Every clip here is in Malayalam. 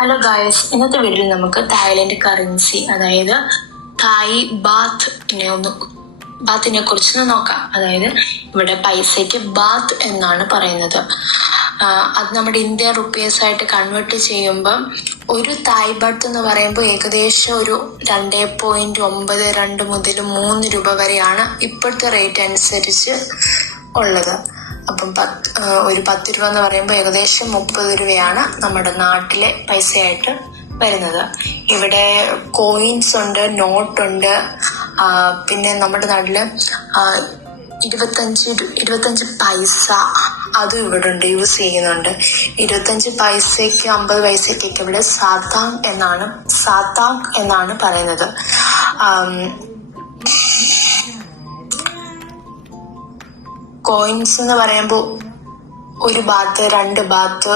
ഹലോ ഗായ്സ്, ഇന്നത്തെ വീഡിയോയിൽ നമുക്ക് തായ്ലൻഡ് കറൻസി അതായത് തായ് ബാത്തിനെ കുറിച്ച് നോക്കാം. അതായത് ഇവിടെ പൈസയ്ക്ക് ബാത്ത് എന്നാണ് പറയുന്നത്. അത് നമ്മുടെ ഇന്ത്യൻ റുപ്പീസ് ആയിട്ട് കൺവേർട്ട് ചെയ്യുമ്പം ഒരു തായ് ബാത്ത് എന്ന് പറയുമ്പോൾ ഏകദേശം ഒരു 2.92 മുതൽ 3 രൂപ വരെയാണ് ഇപ്പോഴത്തെ റേറ്റ് അനുസരിച്ച് ഉള്ളത്. അപ്പം ഒരു 10 രൂപ എന്ന് പറയുമ്പോൾ ഏകദേശം 30 രൂപയാണ് നമ്മുടെ നാട്ടിലെ പൈസയായിട്ട് വരുന്നത്. ഇവിടെ കോയിൻസ് ഉണ്ട്, നോട്ടുണ്ട്, പിന്നെ നമ്മുടെ നാട്ടില് 25 പൈസ അതും ഇവിടെ ഉണ്ട്, യൂസ് ചെയ്യുന്നുണ്ട്. 25 പൈസയ്ക്ക് 50 പൈസയ്ക്കൊക്കെ ഇവിടെ സാത്താങ് എന്നാണ് പറയുന്നത്. കോയിൻസ് എന്ന് പറയുമ്പോൾ 1 ബാത്ത്, 2 ബാത്ത്,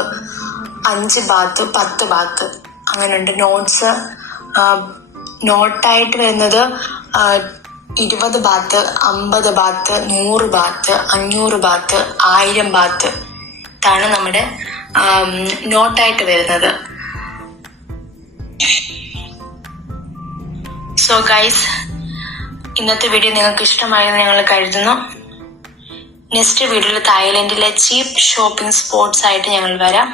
5 ബാത്ത്, 10 ബാത്ത് അങ്ങനെയുണ്ട്. നോട്ടായിട്ട് വരുന്നത് 20 ബാത്ത്, 50 ബാത്ത്, 100 ബാത്ത്, 500 ബാത്ത്, 1000 ബാത്ത് ഇതാണ് നമ്മുടെ നോട്ടായിട്ട് വരുന്നത്. സോ ഗൈസ്, ഇന്നത്തെ വീഡിയോ നിങ്ങൾക്ക് ഇഷ്ടമായെന്ന് ഞങ്ങൾ കരുതുന്നു. നെക്സ്റ്റ് വീഡിയോയിൽ തായ്ലൻഡിലെ ചീപ്പ് ഷോപ്പിംഗ് സ്പോട്ട്സ് ആയിട്ട് ഞങ്ങൾ വരാം.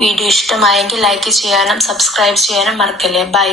വീഡിയോ ഇഷ്ടമായെങ്കിൽ ലൈക്ക് ചെയ്യാനും സബ്സ്ക്രൈബ് ചെയ്യാനും മറക്കല്ലേ. ബൈ.